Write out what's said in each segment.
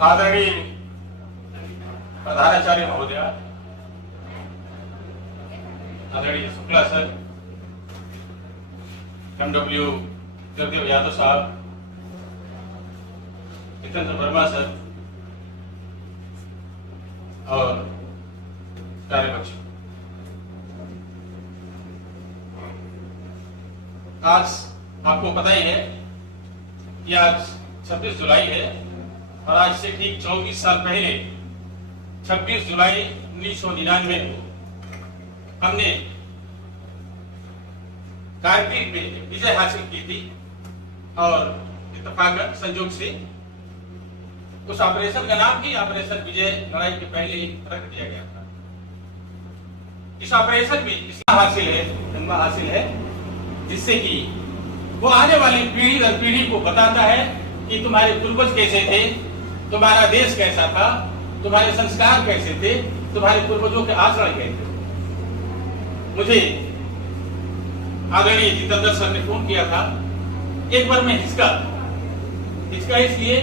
आदरणीय प्रधानाचार्य महोदय, आदरणीय शुक्ला सर, MW जगदेव यादव साहब, जितेंद्र वर्मा सर और कार्यपक्ष, आज आपको पता ही है कि आज 26 जुलाई है और आज से ठीक 24 साल पहले 26 जुलाई 1999 को हमने कारगिल में विजय हासिल की थी और इत्तेफाकन संयोग से उस ऑपरेशन का नाम ही ऑपरेशन विजय लड़ाई के पहले ही रख दिया गया था। इस ऑपरेशन में इसका हासिल है जिससे कि वो आने वाली पीढ़ी दर पीढ़ी को बताता है कि तुम्हारे पूर्वज कैसे थे, तुम्हारा देश कैसा था, तुम्हारे संस्कार कैसे थे, तुम्हारे पूर्वजों के आचरण कैसे थे। मुझे आदरणीय जितेंद्र सर ने फोन किया था। एक बार मैं हिचका इसलिए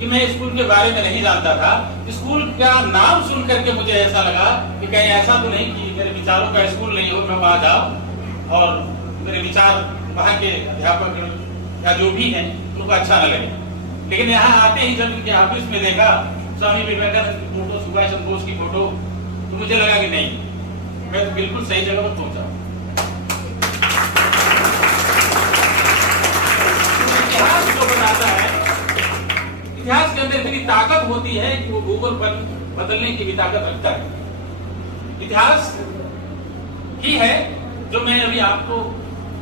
कि मैं स्कूल के बारे में नहीं जानता था। स्कूल का नाम सुन करके मुझे ऐसा लगा कि कहीं ऐसा तो नहीं कि मेरे विचारों का स्कूल नहीं हो, मैं वहां जाऊं और मेरे विचार वहां के अध्यापक या जो भी हैं उनको अच्छा न लगे। लेकिन यहाँ आते ही जब उनके ऑफिस में देखा स्वामी विवेकानंद की फोटो, सुभाष चंद्र बोस की फोटो, तो मुझे लगा कि नहीं, मैं तो बिल्कुल सही जगह पर पहुंचा। इतिहास जो बनाता है, इतिहास के अंदर इतनी ताकत होती है कि वो भूगोल बदलने की भी ताकत रखता है। इतिहास ही है जो मैं अभी आपको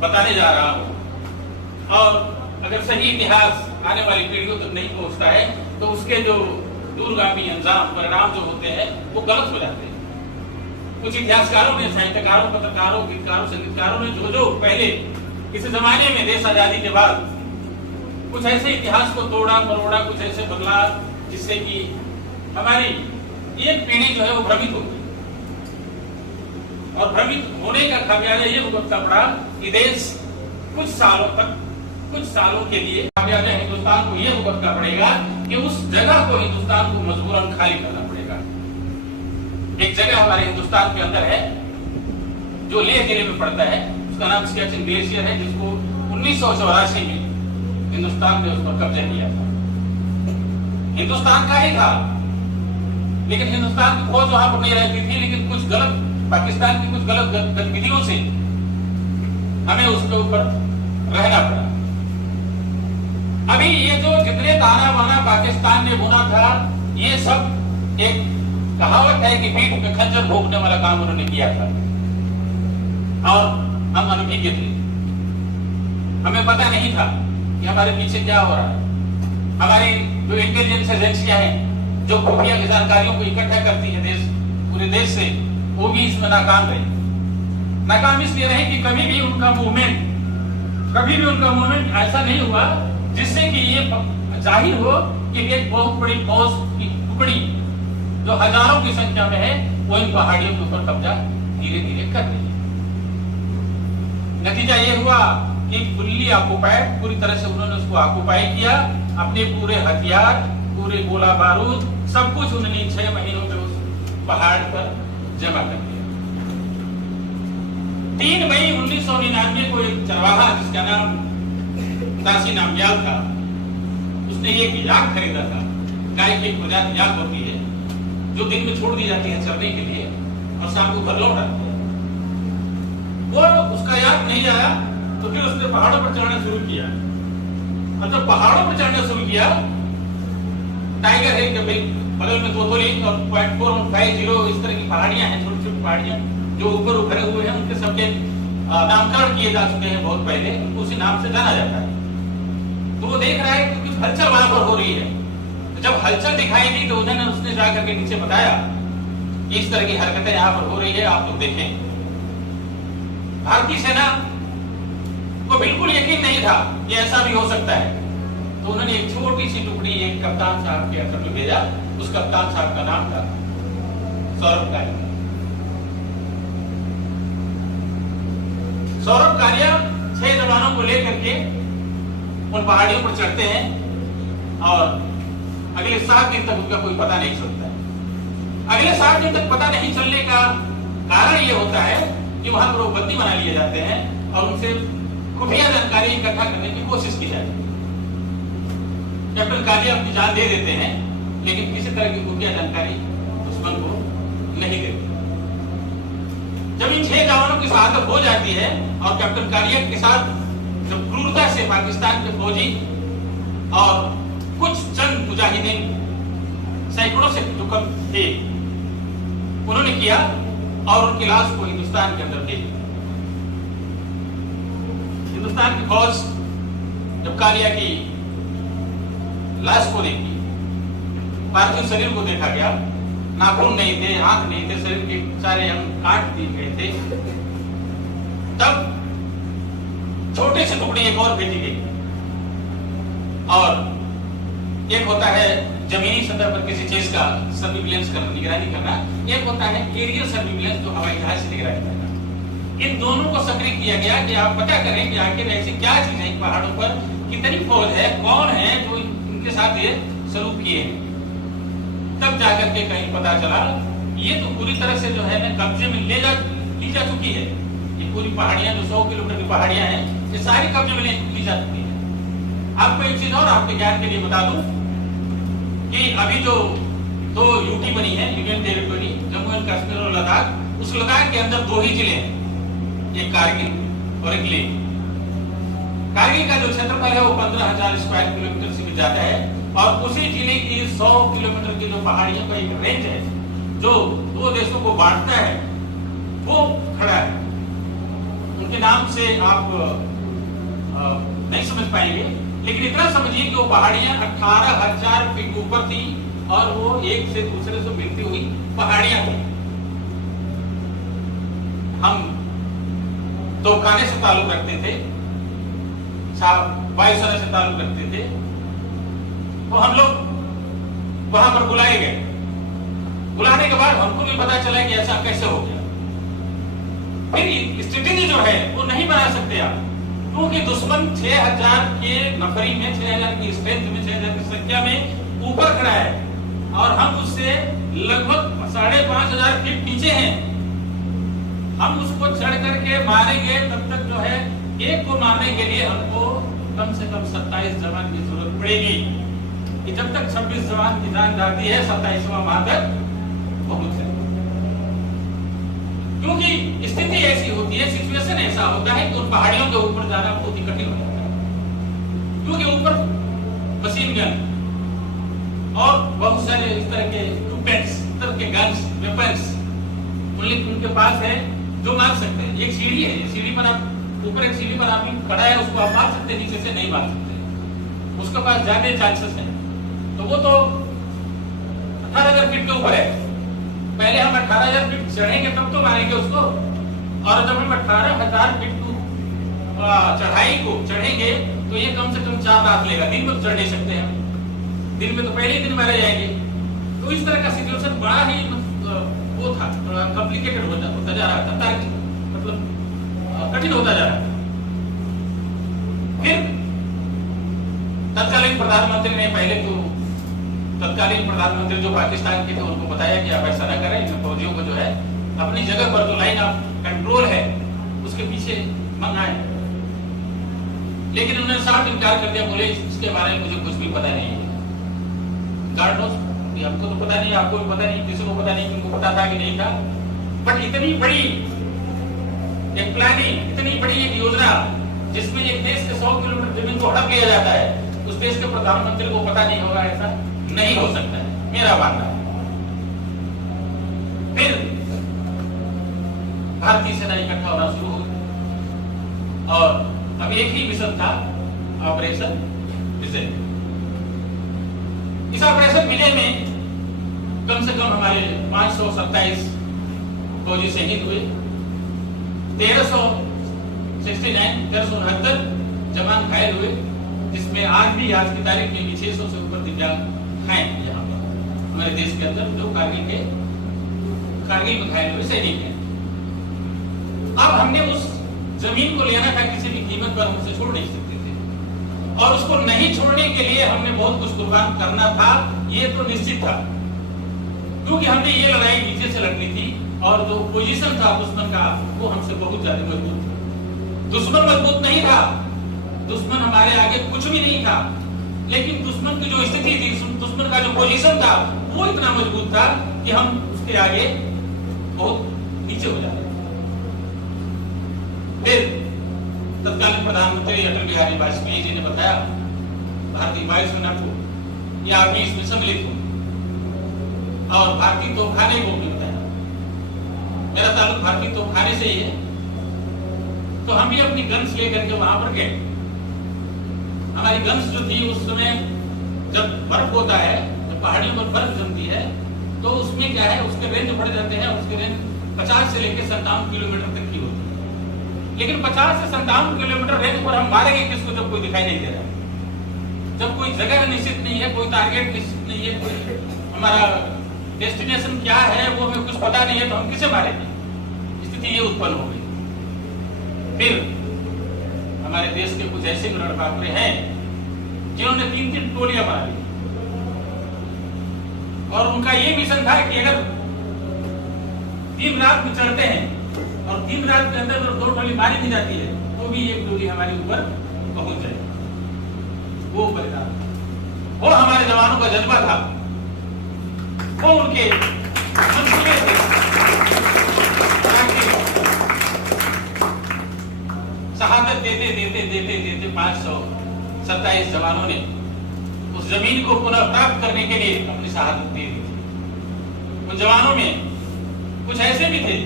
बताने जा रहा हूं। और अगर सही इतिहास आने वाली पीढ़ियों तक नहीं पहुंचता है तो उसके जो दूरगामी अंजाम परिणाम जो होते हैं वो गलत हो जाते हैं। कुछ इतिहासकारों ने, साहित्यकारों, पत्रकारों, गीतकारों, संगीतकारों ने जो पहले किसी जमाने में देश आजादी के बाद कुछ ऐसे इतिहास को तोड़ा मरोड़ा, कुछ ऐसे बदला जिससे कि हमारी एक पीढ़ी जो है वो भ्रमित हो गई। और भ्रमित होने का खामियाजा ये भुगतना पड़ा कि देश कुछ सालों के लिए खामियाजा हिंदुस्तान को ये भुगतना पड़ेगा कि उस जगह को हिंदुस्तान को मजबूरन खाली करना पड़ेगा। एक जगह हमारे हिंदुस्तान के अंदर है जो लेह जिले में पड़ता है, उसका नाम सियाचिन ग्लेशियर है, जिसको 1984 में हिंदुस्तान ने उस पर कब्जा किया था। हिंदुस्तान का ही था, लेकिन हिंदुस्तान की फौज वहां पर नहीं रहती थी, लेकिन कुछ गलत, पाकिस्तान की कुछ गलत गतिविधियों से हमें उसके ऊपर रहना पड़ा। अभी ये जो जितने ताना बाना पाकिस्तान ने बुना था, ये सब एक कहावत है कि पीठ में खंजर भोंकने वाला काम उन्होंने किया था और हम अनभिज्ञ थे। हमें पता नहीं था कि हमारे पीछे क्या हो रहा है। हमारी जो इंटेलिजेंस एजेंसियां हैं जो खुफिया की जानकारियों को इकट्ठा करती है पूरे देश से, वो भी इसमें नाकाम रहे। नाकाम इसलिए रहे कि कभी भी उनका मूवमेंट ऐसा नहीं हुआ जिससे कि ये जाहिर हो कि एक बहुत बड़ी फौज की टुकड़ी जो हजारों की संख्या में है वो इन पहाड़ियों के ऊपर कब्जा धीरे धीरे कर रही है। नतीजा ये हुआ कि फुल्ली ऑक्युपाइड, पूरी तरह से उन्होंने उसको ऑक्युपाई किया। अपने पूरे हथियार, पूरे गोला बारूद, सब कुछ उन्होंने 6 महीनों में उस पहाड़ पर जमा कर दिया। 3 मई 1999 को एक चरवाहा जिसका नाम दासी नामग्याल था, उसने एक याक खरीदा था। गाय की एक प्रजाति याक होती है जो दिन में छोड़ दी जाती है चरने के लिए और शाम को घर लौट आती है। वो उसका याक नहीं आया तो फिर उसने पहाड़ों पर चढ़ना शुरू किया। और जब पहाड़ों पर चढ़ना शुरू किया, टाइगर हिल के बगल में तोतोली और 0.4 और 50 इस तरह की पहाड़ियां हैं, छोटी छोटी पहाड़ियां जो ऊपर उभरे हुए हैं, उनके सबके नामकरण किए जा चुके हैं बहुत पहले, उनको उसी नाम से जाना जाता है। तो वो देख रहा है कि कुछ हलचल वहां पर हो रही है। तो जब हलचल दिखाई दी तो उसने जाकर के नीचे बताया कि इस तरह की हरकतें यहाँ पर हो रही है, आप लोग देखें। भारतीय सेना को बिल्कुल यकीन नहीं था कि ऐसा भी हो सकता है। तो उन्होंने एक छोटी सी टुकड़ी एक कप्तान साहब के अंदर में भेजा। उस कप्तान साहब का नाम था सौरभ कालिया। सौरभ कालिया 6 जवानों को लेकर के उन पहाड़ियों पर चढ़ते हैं और अगले 7 दिन तक उनका कोई पता नहीं चलता है। अगले 7 दिन तक पता नहीं चलने का कारण ये होता है कि वहां पर वो बंदी बना लिए जाते हैं और उनसे खुफिया जानकारी इकट्ठा करने की कोशिश की जाती है। कैप्टन कालिया अपनी जान दे देते हैं, लेकिन किसी तरह की खुफिया जानकारी दुश्मन को नहीं देते। जब इन 6 जवानों की शहादत हो जाती है और कैप्टन कालिया के साथ जब क्रूरता से पाकिस्तान के फौजी और कुछ चंद मुजाहिदीन, सैकड़ों से जो कम थे, उन्होंने किया और उनकी लाश को हिंदुस्तान के अंदर दे दी। हिंदुस्तान की फौज जब कालिया की लाश को देखी, पार्थिव शरीर को देखा गया, नाखून नहीं थे, हाथ नहीं थे, शरीर के सारे अंग काट दिए गए थे, तब छोटे से टुकड़े एक और भेजी गई। और एक होता है जमीनी सतह पर किसी चीज का सर्विलेंस करना, निगरानी करना, एक होता है एरियल सर्विलेंस जो हवाई जहाज से निगरानी करना। इन दोनों को सक्रिय किया गया कि आप पता करें कि आखिर ऐसी क्या चीज है पहाड़ों पर, कितनी फौज है, कौन है जो इनके साथ ये सलूक किए हैं। तब जाकर के कहीं पता चला ये तो पूरी तरह से जो है ना कब्जे में ली जा चुकी है। ये पूरी पहाड़ियां जो 100 किलोमीटर की पहाड़ियां हैं, ये सारी कब्जे में ली जा चुकी है। आपको एक चीज और आपके ज्ञान के लिए बता दूं कि अभी जो 2 यूटी बनी है, union territory, Jammu and Kashmir और लद्दाख, उस लद्दाख के अंदर 2 ही जिले हैं, एक कारगिल और एक लेह। कारगिल का जो क्षेत्रफल है वो 15,000 स्क्वायर किलोमीटर से भी ज्यादा है और उसी जिले की 100 किलोमीटर की जो पहाड़ियों का एक रेंज है जो 2 देशों को बांटता है, वो खड़ा है। उनके नाम से आप नहीं समझ पाएंगे, लेकिन इतना समझिए कि वो पहाड़ियां 18,000 फीट ऊपर थी और वो एक से दूसरे से मिलती हुई पहाड़ियां थी। हम तोपखाने से ताल्लुक रखते थे, वायुसेना से ताल्लुक रखते थे, तो हम लोग वहां पर बुलाए गए। बुलाने के बाद हमको भी पता चला कि ऐसा कैसे हो गया। फिर स्ट्रेटेजी जो है वो नहीं बना सकते आप, क्योंकि दुश्मन 6,000 के नफरी में, 6,000 की स्ट्रेंथ में, 6,000 की संख्या में ऊपर खड़ा है और हम उससे लगभग 5,500 फीट नीचे हैं। हम उसको चढ़ करके मारेंगे तब तक जो है एक को मारने के लिए हमको कम से कम 27 जवान की जरूरत पड़ेगी। कि जब तक 26 जवान की जान जाती है, 27वां वहां तक पहुंच है। क्योंकि स्थिति ऐसी होती है, सिचुएशन ऐसा होता है कि उन पहाड़ियों के ऊपर जाना बहुत ही कठिन हो जाता है, क्योंकि ऊपर मशीन गन और बहुत सारे इस तरह के इक्विपमेंट्स, इस तरह के गन्स, वेपन्स उनके पास है जो मार सकते हैं। एक सीढ़ी है, सीढ़ी पर आप ऊपर एक सीढ़ी पर आदमी खड़ा है, उसको आप मार सकते हैं, नीचे से नहीं मार सकते, उसके पास ज्यादा चांसेस है। तो वो तो 18,000 फीट के ऊपर है। पहले हम 18,000 फीट चढ़ेंगे तब तो मारेंगे उसको, और जब हम 18,000 फीट चढ़ाई को चढ़ेंगे तो ये कम से कम 4 रात लेगा। दिन में तो चढ़ नहीं सकते हैं, दिन में तो पहले ही दिन मारे जाएंगे। तो इस तरह का सिचुएशन बड़ा ही वो था, थोड़ा कॉम्प्लिकेटेड होता जा रहा था, मतलब कठिन होता जा रहा था। फिर तत्कालीन प्रधानमंत्री ने, पहले तो तत्कालीन प्रधानमंत्री जो पाकिस्तान के थे, उनको बताया कि आप ऐसा न करें, इन फौजियों को जो है अपनी जगह पर जो लाइन ऑफ कंट्रोल है उसके पीछे मंगाए। लेकिन उन्होंने साफ इनकार कर दिया, बोले इसके बारे में मुझे कुछ भी पता नहीं है। गार्ड नोस, हमको तो पता नहीं, आपको भी पता नहीं, किसी को पता नहीं, उनको पता था कि नहीं था। बट इतनी बड़ी एक प्लानिंग, इतनी बड़ी एक योजना जिसमें एक देश के 100 किलोमीटर जमीन को हड़प लिया जाता है, उस देश के प्रधानमंत्री को पता नहीं होगा, ऐसा नहीं हो सकता है, मेरा मानना है। फिर भारतीय सेना इकट्ठा होना शुरू हो गई और अब एक ही मिशन था, ऑपरेशन विजय। इस ऑपरेशन विजय में कम से कम हमारे 527 फौजी शहीद हुए, 1369 जवान घायल हुए, जिसमें आज भी, आज की तारीख में भी 600 से ऊपर दिव्यांग हैं यहाँ पर हमारे देश के अंदर, जो कारगिल में घायल हुए सैनिक हैं। अब हमने उस जमीन को लेना था किसी भी कीमत पर, हम उसे छोड़ नहीं सकते थे। और उसको नहीं छोड़ने के लिए हमने बहुत कुछ कुर्बान करना था, ये तो निश्चित था, क्योंकि हमने ये लड़ाई नीचे से लड़नी थी और जो पोजीशन था दुश्मन का वो हमसे बहुत ज्यादा मजबूत था। दुश्मन मजबूत नहीं था, दुश्मन हमारे आगे कुछ भी नहीं था, लेकिन दुश्मन की जो स्थिति थी, दुश्मन का जो पोजीशन था वो इतना मजबूत था कि हम उसके आगे बहुत नीचे हो जाते। फिर तत्कालीन प्रधानमंत्री अटल बिहारी वाजपेयी जी ने बताया भारतीय वायुसेना को कि आप भी इसमें सम्मिलित हो और भारतीय तोपखाने को भी बताया। मेरा ताल्लुक भारतीय तोपखाने से ही है, तो हम भी अपनी गन्स लेकर के वहां पर गए। हमारी गन्स जो थी उस समय जब बर्फ होता है, जब पहाड़ियों पर बर्फ जमती है, तो उसमें क्या है, उसके रेंज बढ़ जाते हैं, उसके रेंज 50 से लेकर 57 किलोमीटर तक की होती है। लेकिन 50 से 57 किलोमीटर रेंज पर हम मारेंगे किसको जब कोई दिखाई नहीं दे रहा है, जब कोई जगह निश्चित नहीं है, कोई टारगेट निश्चित नहीं है, कोई हमारा डेस्टिनेशन क्या है वो हमें कुछ पता नहीं है, तो हम किसे मारेंगे? स्थिति ये उत्पन्न हो गई। फिर हमारे देश के कुछ ऐसे रणबांकुरे हैं जिन्होंने 3-3 टोलियां बना ली और उनका ये मिशन था कि अगर दिन रात में चढ़ते हैं और दिन रात के अंदर 2 टोली मारी भी जाती है तो भी एक टोली हमारे ऊपर पहुंच जाए। वो बलिदान, वो हमारे जवानों का जज्बा था, वो उनके मंसूबे थे। शहादत देते देते देते देते 527 जवानों ने उस जमीन को पुनः प्राप्त करने के लिए अपनी शहादत दे दी थी। उन जवानों में कुछ ऐसे भी थे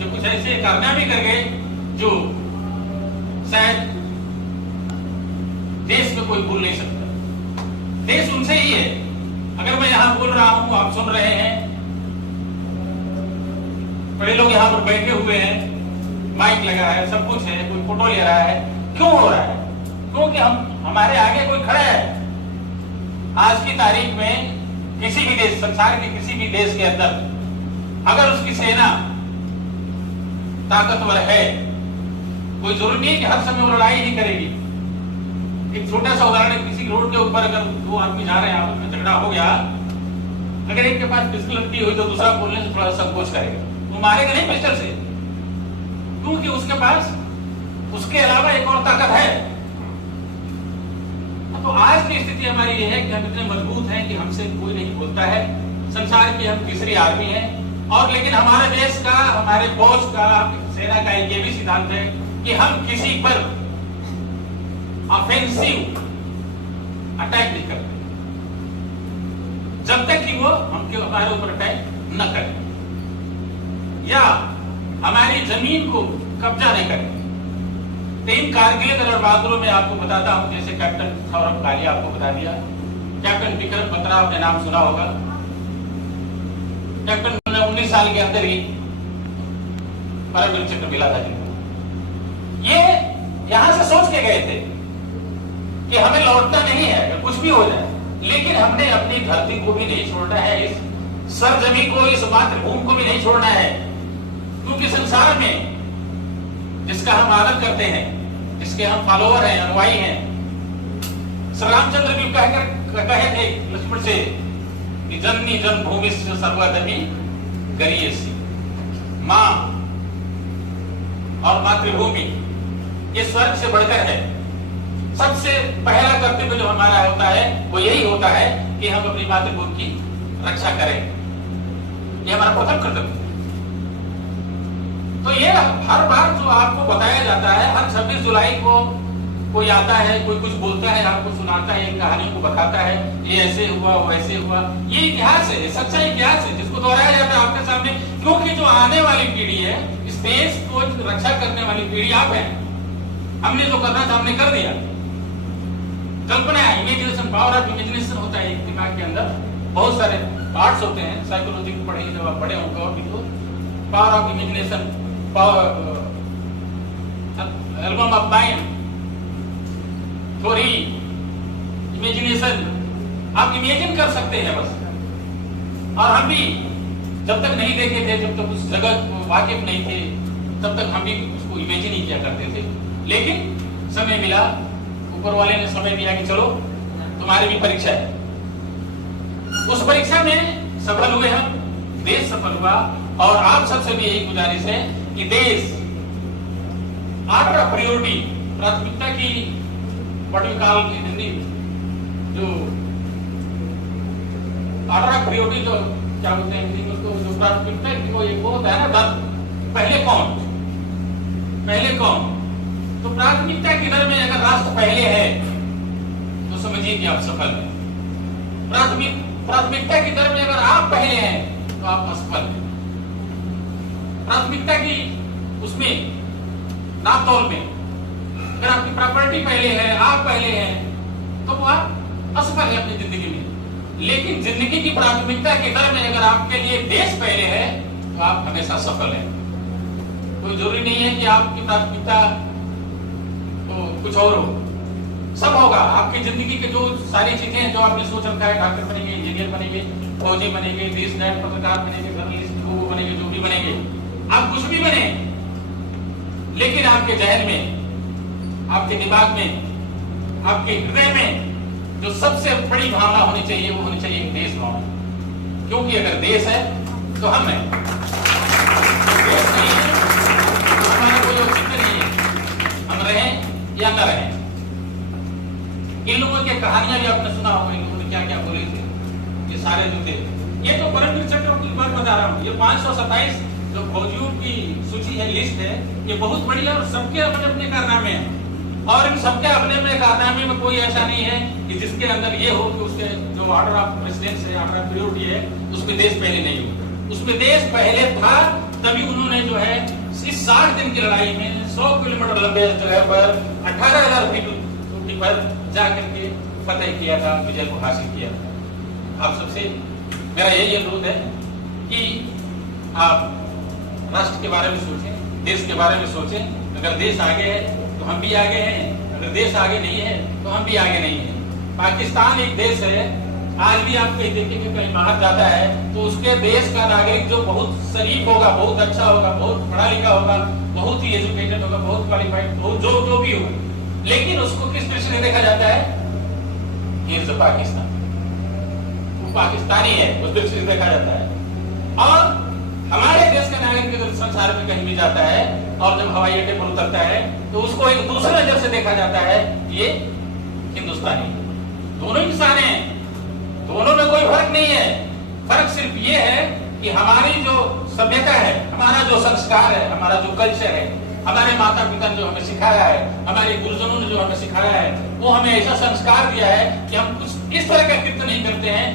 जो कुछ ऐसे कारनामे कर गए जो शायद देश में कोई भूल नहीं सकता। देश उनसे ही है। अगर मैं यहां बोल रहा हूं, आप सुन रहे हैं, बड़े लोग यहां पर बैठे हुए हैं, माइक लगा है, सब कुछ है, कोई फोटो ले रहा है, क्यों हो रहा है? क्योंकि हमारे आगे कोई खड़ा है। आज की तारीख में किसी भी देश, संसार के किसी भी देश के अंदर अगर उसकी सेना ताकतवर है, कोई जरूरी नहीं है कि हर समय वो लड़ाई ही करेगी। एक छोटा सा उदाहरण है, किसी रोड के ऊपर अगर 2 आदमी जा रहे हैं, आपस में झगड़ा हो गया, अगर एक के पास पिस्टल रखी हुई तो दूसरा बोलने से थोड़ा संकोच करेगा, वो मारेगा नहीं पिस्टल से, क्योंकि उसके पास उसके अलावा एक और ताकत है। तो आज की स्थिति हमारी ये है कि हम इतने मजबूत हैं कि हमसे कोई नहीं बोलता है। संसार की हम तीसरी आर्मी है, और लेकिन हमारे देश का, हमारे फौज का, सेना का एक ये भी सिद्धांत है कि हम किसी पर ऑफेंसिव अटैक नहीं करते जब तक कि वो हमारे ऊपर अटैक न करे या हमारी जमीन को कब्जा नहीं करे। 3 कारगिल के रणबांकुरों में आपको बताता हूं, जैसे कैप्टन सौरभ कालिया आपको बता दिया, कैप्टन विक्रम बत्रा आपने नाम सुना होगा। कैप्टन ने 19 साल के अंदर ही परमवीर चक्र मिला था जिनको। ये यहां से सोच के गए थे कि हमें लौटना नहीं है, कुछ भी हो जाए, लेकिन हमने अपनी धरती को भी नहीं छोड़ना है, इस सरजमी को, इस मातृभूमि को भी नहीं छोड़ना है, क्योंकि संसार में जिसका हम आदर करते हैं, जिसके हम फॉलोअर हैं, अनुयायी हैं, श्री रामचंद्र भी कहे थे लक्ष्मण से कि जननी जन्मभूमि से सर्वधर्मी गरीयसी, मां और मातृभूमि ये स्वर्ग से बढ़कर है। सबसे पहला कर्तव्य जो हमारा होता है वो यही होता है कि हम अपनी मातृभूमि की रक्षा करें, ये हमारा प्रथम कर्तव्य। तो ये हर बार जो आपको बताया जाता है, हर 26 जुलाई को कोई आता है, कोई कुछ बोलता है, आपको सुनाता है, कहानियों को बताता है, ये ऐसे हुआ, वैसे हुआ, ये इतिहास है, सच्चा इतिहास है जिसको दोहराया जाता है आपके सामने, क्योंकि जो आने वाली पीढ़ी है, इस देश को रक्षा करने वाली पीढ़ी आप है। हमने जो करना था हमने कर दिया। कल्पना, इमेजिनेशन, पावर ऑफ इमेजिनेशन होता है एक दिमाग के अंदर, बहुत सारे पार्ट्स होते हैं, साइकोलॉजी को पढ़ेंगे जब आप पढ़े होंगे और भी, तो power of imagination, album of mind, theory, imagination, आप इमेजिन कर सकते हैं बस। और हम भी जब तक नहीं देखे थे, जब तक उस जगह को वाकिफ नहीं थे, तब तक हम भी उसको इमेजिन ही किया करते थे, लेकिन समय मिला, ऊपर वाले ने समय दिया कि चलो तुम्हारी भी परीक्षा है। उस परीक्षा में सफल हुए हम, देश सफल हुआ। और आप सबसे भी यही गुजारिश है कि देश ऑर्डर ऑफ प्रायोरिटी, प्राथमिकता की what we call in Hindi, जो ऑर्डर ऑफ प्रायोरिटी जो क्या बोलते हैं हिंदी में उसको, जो प्राथमिकता की वो होता है ना, पहले कौन। तो प्राथमिकता की दर में अगर राष्ट्र पहले है तो समझिए कि आप सफल हैं। प्राथमिकता की दर में अगर आप पहले हैं तो आप असफल हैं। प्राथमिकता की उसमें नापतोल में अगर आपकी प्रॉपर्टी पहले है, आप पहले हैं, तो वो आप असफल है अपनी जिंदगी में। लेकिन जिंदगी की प्राथमिकता की दर में अगर आपके लिए देश पहले है तो आप हमेशा सफल हैं। कोई जरूरी नहीं है कि आपकी प्राथमिकता तो कुछ और हो, सब होगा। आपकी जिंदगी के जो सारी चीजें जो आपने सोच रखा है, डॉक्टर बनेंगे, इंजीनियर बनेंगे, फौजी बनेंगे, देश नायक, पत्रकार बनेंगे, जर्नलिस्ट बनेंगे, जो भी बनेंगे, आप कुछ भी बने, लेकिन आपके जहन में, आपके दिमाग में, आपके हृदय में जो सबसे बड़ी भावना होनी चाहिए वो होनी चाहिए देश भावना। क्योंकि अगर देश है तो हम हैं, देश नहीं है तो हमारा कोई औचित्य नहीं है, हम रहें या न रहें। इन लोगों की कहानियां भी आपने सुना होगा, इन लोगों ने क्या क्या बोले थे, ये सारे जो थे। ये तो परमवीर चक्र की बात बता रहा हूँ। ये 527 जो फौजियों की सूची है, लिस्ट है, ये बहुत बड़ी है और सबके अपने अपने कारनामे हैं। और इन सबके अपने अपने कारनामे में कोई ऐसा नहीं है कि जिसके अंदर ये हो कि उसके जो ऑर्डर ऑफ प्रेसिडेंस है, ऑर्डर ऑफ प्रायोरिटी है, उसमें देश पहले नहीं हो। उसमें देश पहले था, तभी उन्होंने जो है इस 60 दिन की लड़ाई में 100 किलोमीटर लंबे जगह पर 18,000 फीट ऊंचाई पर जाकर के फतेह किया था, विजय को हासिल किया था। आप सबसे मेरा यही अनुरोध है कि आप राष्ट्र के बारे में सोचें, देश के बारे में सोचें। अगर देश आगे है तो हम भी आगे हैं, अगर देश आगे नहीं है तो हम भी आगे नहीं हैं। पाकिस्तान एक देश है, आज भी आप कहीं देखेंगे, कहीं बाहर जाता है तो उसके देश का नागरिक जो बहुत शरीफ होगा, बहुत अच्छा होगा, बहुत पढ़ा लिखा होगा, बहुत ही एजुकेटेड होगा, बहुत क्वालिफाइड, बहुत जो भी हो, लेकिन उसको किस दृष्टि से देखा जाता है? ही इज पाकिस्तान, वो पाकिस्तानी है, उस दृष्टि से देखा जाता है। और हमारे देश का नागरिक अगर संसार में कहीं भी जाता है और जब हवाई अड्डे पर उतरता है तो उसको एक दूसरे नजर से देखा जाता है, ये हिंदुस्तानी। दोनों इंसान हैं, दोनों में कोई फर्क नहीं है। फर्क सिर्फ ये है कि हमारी जो सभ्यता है, हमारा जो संस्कार है, हमारा जो कल्चर है, हमारे माता पिता ने जो हमें सिखाया है, हमारे गुरुजनों ने जो हमें सिखाया है, वो हमें ऐसा संस्कार दिया है कि हम कुछ इस तरह का कृत्य नहीं करते हैं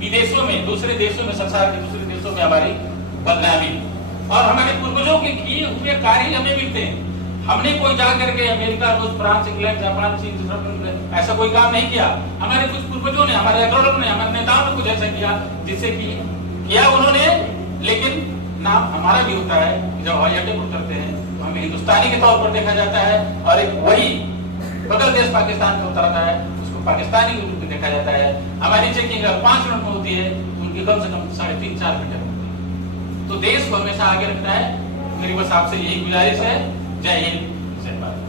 विदेशों में, दूसरे देशों में, संसार के दूसरे देशों में हमारी बदनामी। और हमारे पूर्वजों के किए हुए कार्य हमें मिलते हैं। हमने कोई जा करके अमेरिका, रूस, फ्रांस, इंग्लैंड, जापान, चीन, ऐसा कोई काम नहीं किया। हमारे कुछ पूर्वजों ने, हमारे अग्रजों ने, हमारे नेताओं ने कुछ ऐसा किया जिससे कि किया उन्होंने, लेकिन नाम हमारा भी होता है कि जब हवाई अड्डे पर उतरते हैं तो हमें हिंदुस्तानी के तौर पर देखा जाता है, और एक वही बगल देश पाकिस्तान में उतरता है उसको पाकिस्तानी के रूप में देखा जाता है। हमारी चेकिंग अगर 5 मिनट में होती है तो उनकी कम से कम 3.5-4 घंटे होती है। तो देश को हमेशा आगे रखना है। मेरी बस आपसे यही गुजारिश है। जय हिंद, जय भारत।